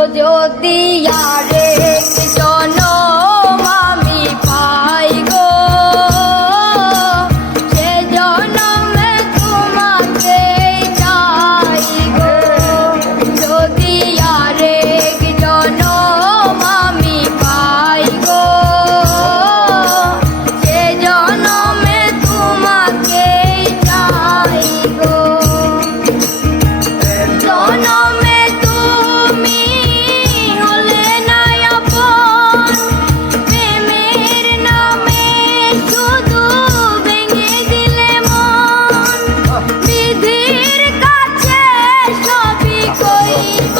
ও যদি আরেক জনম আমি পাই গো, সে জনমে তোমাকে চাই গো। যদি আরেক জনম আমি পাই গো, সে জনমে তোমাকে চাই গো। জনমে তুমি হলে না আপন, প্রেমের নামে শুধু ভেঙে দিলে মন। বিধির কাছে সবই কইব,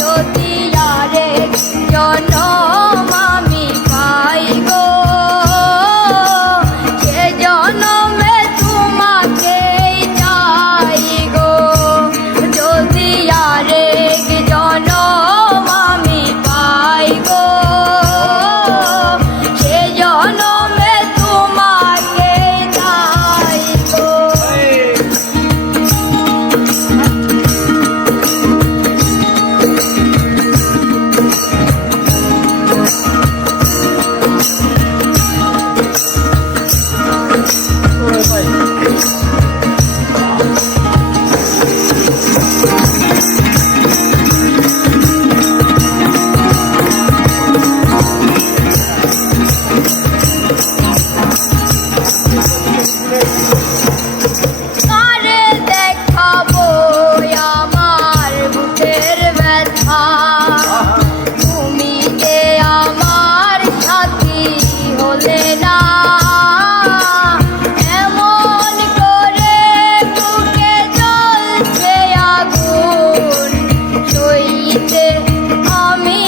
যদি আরেক জনম আমি পাই গো, সে জনমে তোমাকে চাই গো। যদি আরেক জনম আমি পাই গো, সে জনমে তোমাকে চাই গো। কারে দেখাবো আমার বুকের ব্যথা, তুমি যে আমার সাথী হলে না। এমন করে বুকে জ্বলছে আগুন, সইতে আমি